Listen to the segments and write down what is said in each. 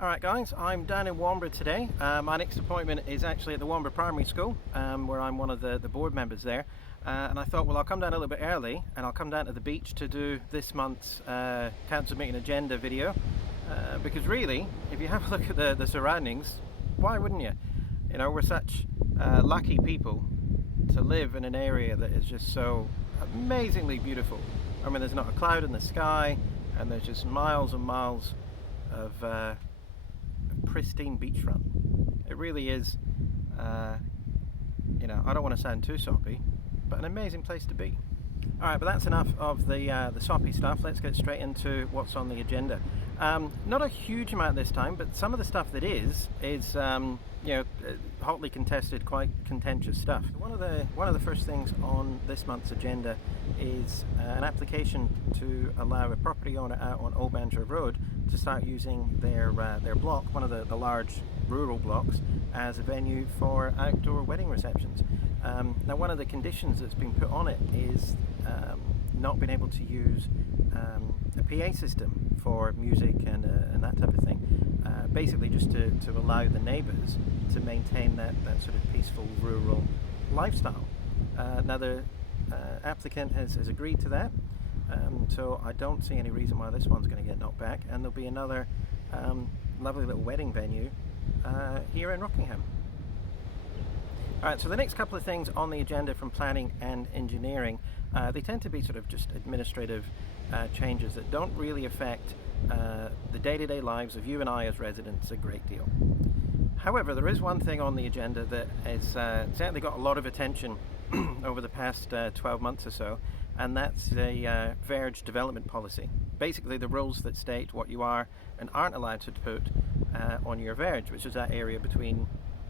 Alright guys, I'm down in Warnbro today. My next appointment is actually at the Warnbro Primary School, where I'm one of the board members there. And I thought, well, I'll come down a little bit early and I'll come down to the beach to do this month's Council Meeting Agenda video. Because really, if you have a look at the surroundings, why wouldn't you? You know, we're such lucky people to live in an area that is just so amazingly beautiful. I mean, there's not a cloud in the sky, and there's just miles and miles of pristine beachfront. It really is, you know, I don't want to sound too soppy, but an amazing place to be. Alright, but that's enough of the soppy stuff. Let's get straight into what's on the agenda. Not a huge amount this time, but some of the stuff that is you know, hotly contested, quite contentious stuff. One of the first things on this month's agenda is an application to allow a property owner out on Old Banjo Road to start using their block, one of the large rural blocks, as a venue for outdoor wedding receptions. Now, one of the conditions that's been put on it is not being able to use a PA system for music and that type of thing. Basically just to allow the neighbours to maintain that sort of peaceful rural lifestyle. Now the applicant has agreed to that, so I don't see any reason why this one's going to get knocked back, and there'll be another lovely little wedding venue here in Rockingham. Alright, so the next couple of things on the agenda from planning and engineering, they tend to be sort of just administrative changes that don't really affect the day-to-day lives of you and I as residents a great deal. However, there is one thing on the agenda that has certainly got a lot of attention over the past 12 months or so, and that's the Verge Development Policy. Basically the rules that state what you are and aren't allowed to put on your verge, which is that area between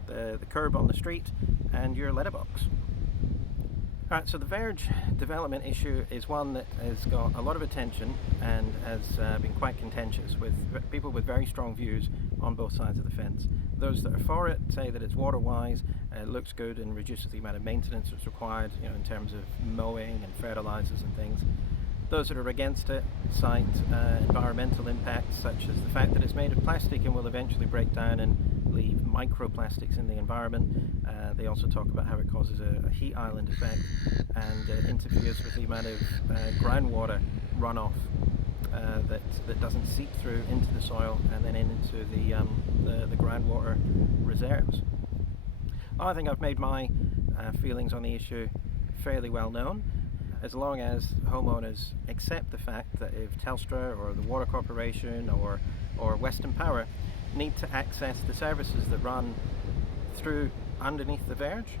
the curb on the street and your letterbox. Alright, so the Verge development issue is one that has got a lot of attention and has been quite contentious, with people with very strong views on both sides of the fence. Those that are for it say that it's water-wise, it looks good and reduces the amount of maintenance that's required, you know, in terms of mowing and fertilizers and things. Those that are against it cite environmental impacts, such as the fact that it's made of plastic and will eventually break down and leave microplastics in the environment. They also talk about how it causes a heat island effect and interferes with the amount of groundwater runoff that doesn't seep through into the soil and then into the groundwater reserves. I think I've made my feelings on the issue fairly well known. As long as homeowners accept the fact that if Telstra or the Water Corporation or Western Power need to access the services that run through underneath the verge,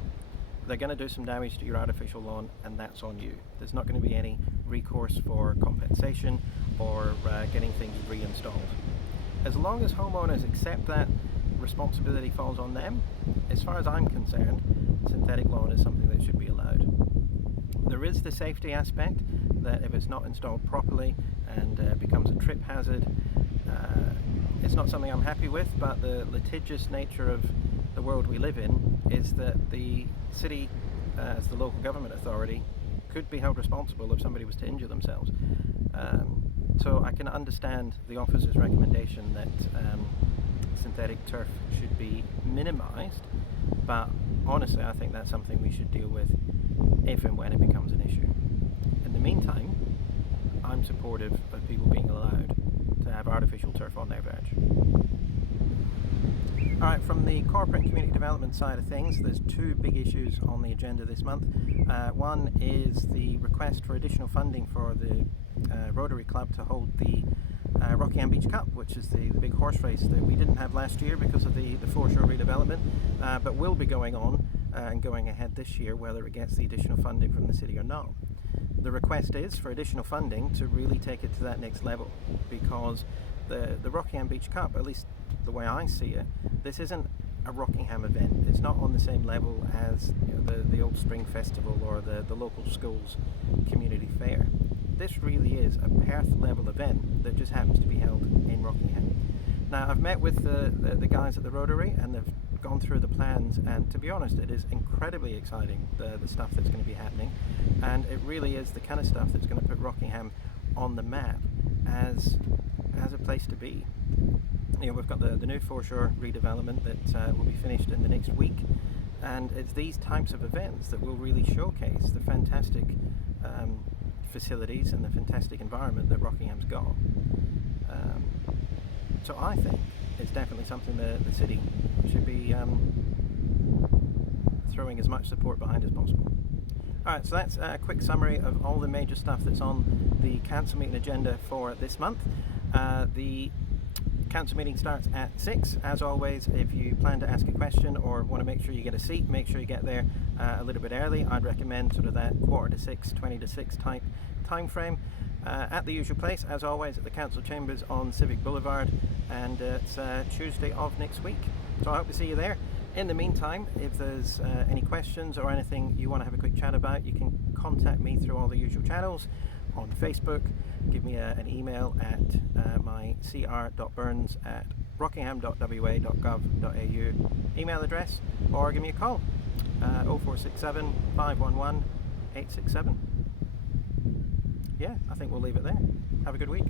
they're going to do some damage to your artificial lawn, and that's on you. There's not going to be any recourse for compensation or getting things reinstalled. As long as homeowners accept that responsibility falls on them, as far as I'm concerned, synthetic lawn is something that should be allowed. There is the safety aspect that if it's not installed properly and becomes a trip hazard, it's not something I'm happy with, but the litigious nature of the world we live in is that the city, as the local government authority, could be held responsible if somebody was to injure themselves. So I can understand the officer's recommendation that synthetic turf should be minimised, but honestly I think that's something we should deal with if and when it becomes an issue. In the meantime, I'm supportive of people being allowed to have artificial turf on their verge. Alright, from the corporate and community development side of things, there's two big issues on the agenda this month. One is the request for additional funding for the Rotary Club to hold the Rockingham Beach Cup, which is the big horse race that we didn't have last year because of the foreshore redevelopment, but will be going on and going ahead this year, whether it gets the additional funding from the city or not. The request is for additional funding to really take it to that next level, because the Rockingham Beach Cup, at least the way I see it, this isn't a Rockingham event. It's not on the same level as, you know, the old spring festival or the local schools community fair. This really is a Perth level event that just happens to be held in Rockingham. Now, I've met with the guys at the Rotary, and they've gone through the plans, and to be honest, it is incredibly exciting, the stuff that's going to be happening, and it really is the kind of stuff that's going to put Rockingham on the map as a place to be. we've got the new foreshore redevelopment that will be finished in the next week, and it's these types of events that will really showcase the fantastic facilities and the fantastic environment that Rockingham's got. So I think it's definitely something that the city should be throwing as much support behind as possible. Alright, so that's a quick summary of all the major stuff that's on the council meeting agenda for this month. The council meeting starts at 6. As always, if you plan to ask a question or want to make sure you get a seat, make sure you get there a little bit early. I'd recommend sort of that 5:45, 20 to 6 type time frame. At the usual place, as always, at the council chambers on Civic Boulevard, and it's Tuesday of next week. So I hope to see you there. In the meantime, if there's any questions or anything you want to have a quick chat about, you can contact me through all the usual channels. On Facebook, give me an email at my cr.burns@rockingham.wa.gov.au email address, or give me a call, 0467 511 867. Yeah, I think we'll leave it there. Have a good week.